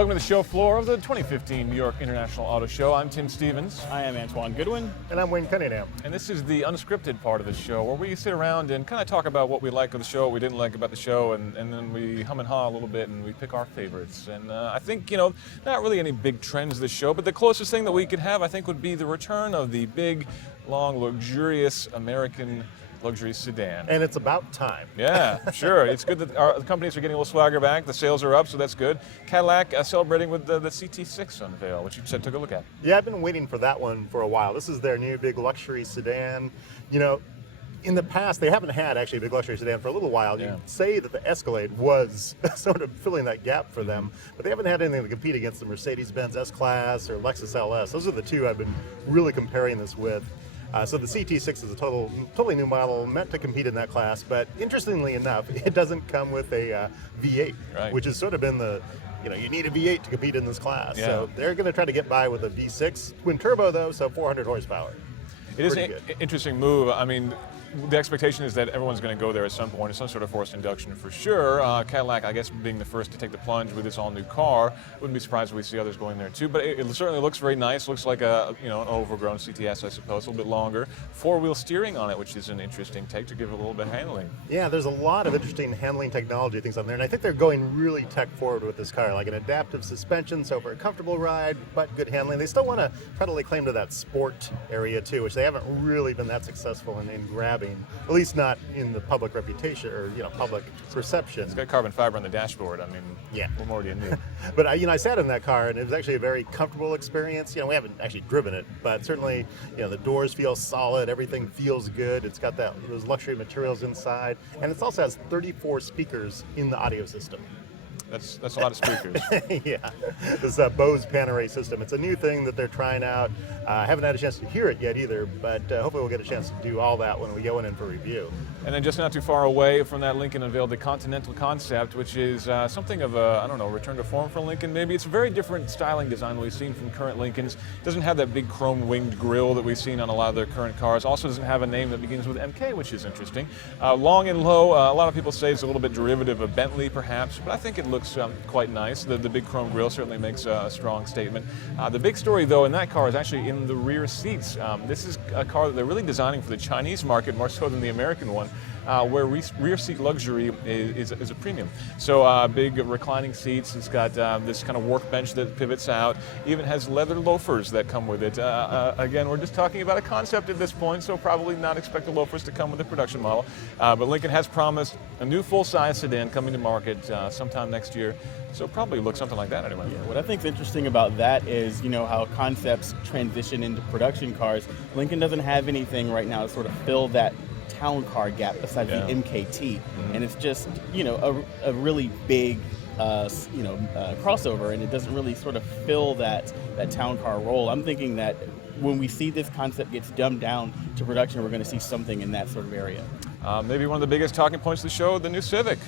Welcome to the show floor of the 2015 New York International Auto Show. I'm Tim Stevens. I am Antoine Goodwin. And I'm Wayne Cunningham. And this is the unscripted part of the show where we sit around and kind of talk about what we like of the show, what we didn't like about the show, and then we hum and haw a little bit and we pick our favorites. And I think, not really any big trends this show, but the closest thing that we could have, I think, would be the return of the big, long, luxurious American luxury sedan. And it's about time. Yeah, sure. It's good that our companies are getting a little swagger back. The sales are up, so that's good. Cadillac celebrating with the CT6 unveil, which you said took a look at. Yeah, I've been waiting for that one for a while. This is their new big luxury sedan. In the past, they haven't had actually a big luxury sedan for a little while. Yeah. You'd say that the Escalade was sort of filling that gap for them, but they haven't had anything to compete against the Mercedes-Benz S-Class or Lexus LS. Those are the two I've been really comparing this with. So the CT6 is a totally new model meant to compete in that class, but interestingly enough, it doesn't come with a V8, right, which has sort of been the, you need a V8 to compete in this class. Yeah. So they're going to try to get by with a V6 twin turbo though, so 400 horsepower. It is an interesting move. I mean, the expectation is that everyone's going to go there at some point. It's some sort of forced induction for sure. Cadillac, I guess, being the first to take the plunge with this all-new car. Wouldn't be surprised if we see others going there too. But it certainly looks very nice. Looks like an overgrown CTS, I suppose, a little bit longer. Four-wheel steering on it, which is an interesting take to give it a little bit of handling. Yeah, there's a lot of interesting handling technology things on there, and I think they're going really tech forward with this car, like an adaptive suspension, so for a comfortable ride, but good handling. They still want to try to lay claim to that sport area too, which they haven't really been that successful in grabbing. At least not in the public reputation or public perception. It's got carbon fiber on the dashboard. I mean, yeah. What more do you need? But I sat in that car and it was actually a very comfortable experience. We haven't actually driven it, but certainly the doors feel solid. Everything feels good. It's got those luxury materials inside, and it also has 34 speakers in the audio system. That's a lot of speakers. Yeah, this Bose Panerai system. It's a new thing that they're trying out. I haven't had a chance to hear it yet either, but hopefully we'll get a chance to do all that when we go in for review. And then just not too far away from that, Lincoln unveiled the Continental concept, which is something of a, return to form for Lincoln maybe. It's a very different styling design than we've seen from current Lincolns. It doesn't have that big chrome winged grille that we've seen on a lot of their current cars. Also doesn't have a name that begins with MK, which is interesting. Long and low, a lot of people say it's a little bit derivative of Bentley perhaps, but I think it looks quite nice. The big chrome grille certainly makes a strong statement. The big story though in that car is actually in the rear seats. This is a car that they're really designing for the Chinese market more so than the American one. Where rear seat luxury is a premium. So big reclining seats. It's got this kind of workbench that pivots out. Even has leather loafers that come with it. Again, we're just talking about a concept at this point, so probably not expect the loafers to come with the production model. But Lincoln has promised a new full-size sedan coming to market sometime next year. So probably look something like that anyway. Yeah, what I think is interesting about that is, how concepts transition into production cars. Lincoln doesn't have anything right now to sort of fill that town car gap besides the MKT, and it's just a really big crossover, and it doesn't really sort of fill that town car role. I'm thinking that when we see this concept gets dumbed down to production, we're going to see something in that sort of area. Maybe one of the biggest talking points of the show, the new Civic.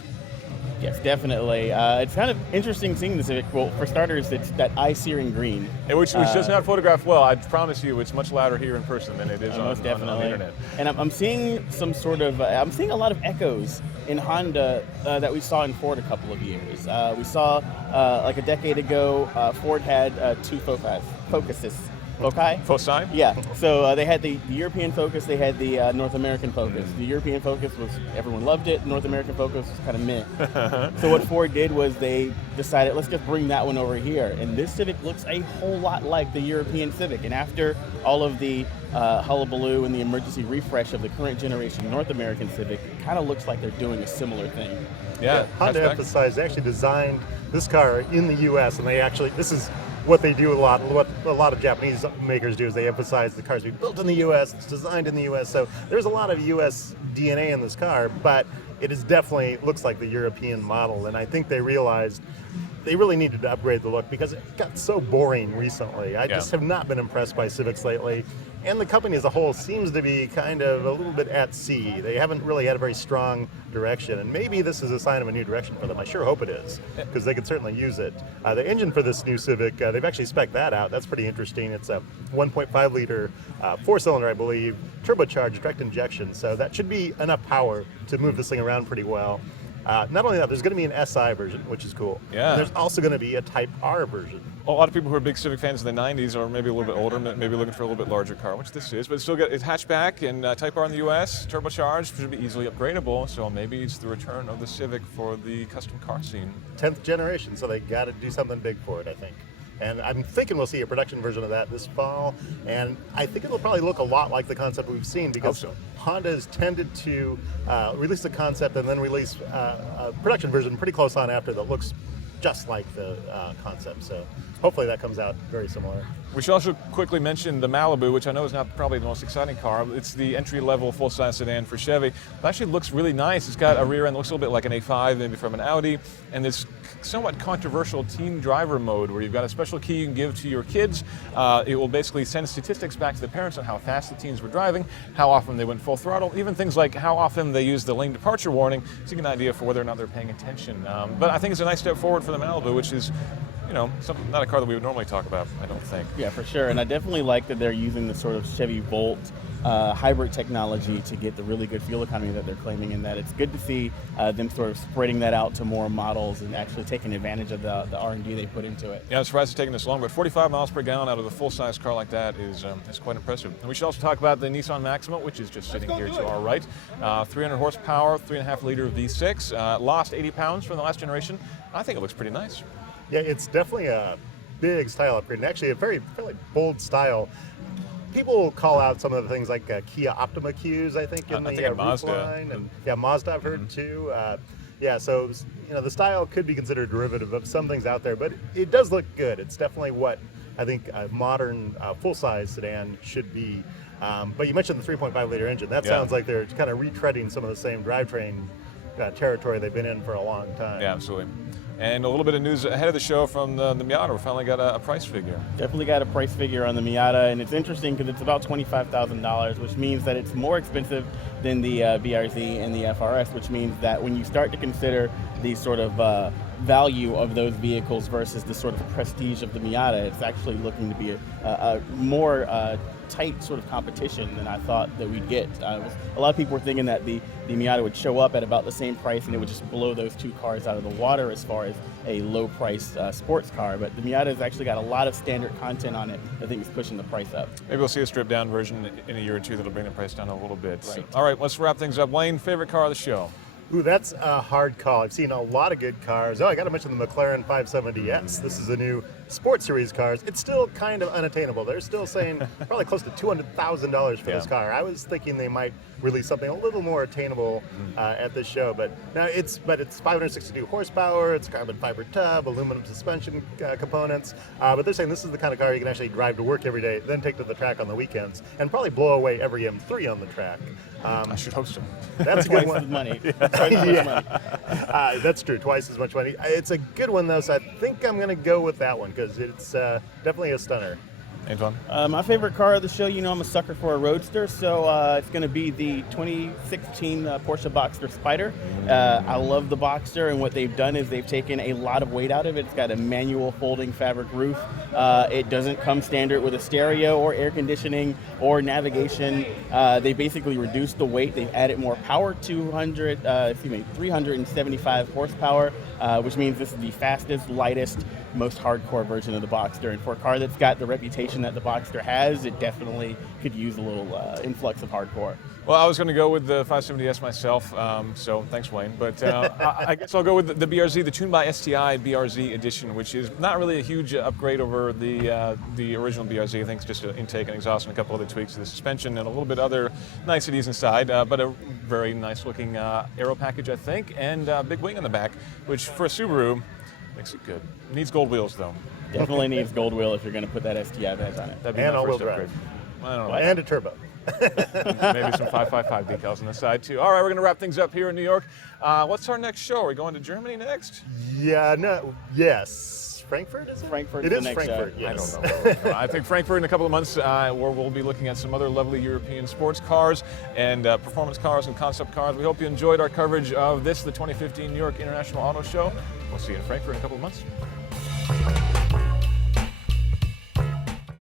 Yes, definitely. It's kind of interesting seeing the Civic. Well, for starters, it's that eye-searing green. Which does not photograph well. I promise you, it's much louder here in person than it is on the internet. And I'm seeing some sort of, I'm seeing a lot of echoes in Honda that we saw in Ford a couple of years. We saw, like a decade ago, Ford had two Focuses. Foci? Yeah. So they had the European Focus, they had the North American Focus. The European Focus everyone loved it. North American Focus was kind of meh. So what Ford did was they decided, let's just bring that one over here. And this Civic looks a whole lot like the European Civic. And after all of the hullabaloo and the emergency refresh of the current generation North American Civic, it kind of looks like they're doing a similar thing. Yeah, Honda emphasized, they actually designed this car in the U.S. and this is what they do what a lot of Japanese makers do is they emphasize the cars being built in the U.S., it's designed in the U.S., so there's a lot of U.S. DNA in this car, but it is definitely looks like the European model, and I think they realized they really needed to upgrade the look because it got so boring recently. I just have not been impressed by Civics lately. And the company as a whole seems to be kind of a little bit at sea. They haven't really had a very strong direction, and maybe this is a sign of a new direction for them. I sure hope it is, because they could certainly use it. The engine for this new Civic, they've actually spec'd that out. That's pretty interesting. It's a 1.5 liter, four-cylinder, I believe, turbocharged direct injection, so that should be enough power to move this thing around pretty well. Not only that, there's going to be an SI version, which is cool. Yeah. And there's also going to be a Type R version. A lot of people who are big Civic fans in the 90s or maybe a little bit older, maybe looking for a little bit larger car, which this is, but it's still got it's hatchback and Type R in the US, turbocharged, should be easily upgradable, so maybe it's the return of the Civic for the custom car scene. 10th generation, so they got to do something big for it, I think. And I'm thinking we'll see a production version of that this fall, and I think it'll probably look a lot like the concept we've seen, because so. Honda has tended to release the concept and then release a production version pretty close on after that looks just like the concept. So hopefully that comes out very similar. We should also quickly mention the Malibu, which I know is not probably the most exciting car. It's the entry-level full-size sedan for Chevy. It actually looks really nice. It's got a rear end that looks a little bit like an A5, maybe from an Audi, and this somewhat controversial teen driver mode where you've got a special key you can give to your kids. It will basically send statistics back to the parents on how fast the teens were driving, how often they went full throttle, even things like how often they used the lane departure warning, so you get an idea for whether or not they're paying attention. But I think it's a nice step forward for the Malibu, which is, you know, not a car that we would normally talk about, I don't think. Yeah, for sure. And I definitely like that they're using the sort of Chevy Volt hybrid technology to get the really good fuel economy that they're claiming, and that it's good to see them sort of spreading that out to more models and actually taking advantage of the R&D they put into it. Yeah, I'm surprised it's taking this long, but 45 miles per gallon out of a full-size car like that is quite impressive. And we should also talk about the Nissan Maxima, which is just sitting here to our right. 300 horsepower, 3.5-liter V6, lost 80 pounds from the last generation. I think it looks pretty nice. Yeah, it's definitely a big style upgrade, and actually a fairly bold style. People call out some of the things like Kia Optima cues, I think, in the roof Mazda. line, and yeah, Mazda I've heard too. Yeah, so you know, the style could be considered derivative of some things out there, but it does look good. It's definitely what I think a modern full-size sedan should be. But you mentioned the 3.5-liter engine. That sounds like they're kind of retreading some of the same drivetrain territory they've been in for a long time. Yeah, absolutely. And a little bit of news ahead of the show from the Miata. We finally got a price figure. Definitely got a price figure on the Miata, and it's interesting because it's about $25,000, which means that it's more expensive than the BRZ and the FRS, which means that when you start to consider the sort of value of those vehicles versus the sort of prestige of the Miata, it's actually looking to be a more tight sort of competition than I thought that we'd get. A lot of people were thinking that the Miata would show up at about the same price and it would just blow those two cars out of the water as far as a low-priced sports car, but the Miata has actually got a lot of standard content on it. I think it's pushing the price up. Maybe we'll see a stripped-down version in a year or two that'll bring the price down a little bit. Right. So, all right, let's wrap things up. Wayne, favorite car of the show? Ooh, that's a hard call. I've seen a lot of good cars. Oh, I got to mention the McLaren 570S. This is a new Sports Series cars. It's still kind of unattainable. They're still saying probably close to $200,000 for this car. I was thinking they might release something a little more attainable at this show, but now it's 562 horsepower. It's carbon fiber tub, aluminum suspension components. But they're saying this is the kind of car you can actually drive to work every day, then take to the track on the weekends, and probably blow away every M3 on the track. I should host him. That's a good Twice one. as money. Twice as much money. That's true, twice as much money. It's a good one though, so I think I'm going to go with that one because it's definitely a stunner. Antoine? My favorite car of the show, you know I'm a sucker for a roadster, so it's going to be the 2016 Porsche Boxster Spyder. I love the Boxster, and what they've done is they've taken a lot of weight out of it. It's got a manual folding fabric roof. It doesn't come standard with a stereo or air conditioning or navigation. They basically reduced the weight. They've added more power, 375 horsepower, which means this is the fastest, lightest, most hardcore version of the Boxster. And for a car that's got the reputation that the Boxster has, it definitely could use a little influx of hardcore. Well, I was going to go with the 570S myself, so thanks, Wayne. But I guess I'll go with the BRZ, the Tuned by STI BRZ edition, which is not really a huge upgrade over the original BRZ. I think it's just an intake and exhaust and a couple other tweaks to the suspension and a little bit other niceties inside, but a very nice-looking aero package, I think, and a big wing on the back, which for a Subaru makes it good. It needs gold wheels, though. Definitely needs gold wheel if you're going to put that STI badge on it. That'd be And my all-wheel first upgrade. drive. I don't know. And a turbo. Maybe some 555 decals on the side, too. All right, we're going to wrap things up here in New York. What's our next show? Are we going to Germany next? Yeah, no, yes. Frankfurt, is it? Frankfurt's It the is next Frankfurt, show. yes. I don't know. I think Frankfurt in a couple of months, where we'll be looking at some other lovely European sports cars and performance cars and concept cars. We hope you enjoyed our coverage of this, the 2015 New York International Auto Show. We'll see you in Frankfurt in a couple of months.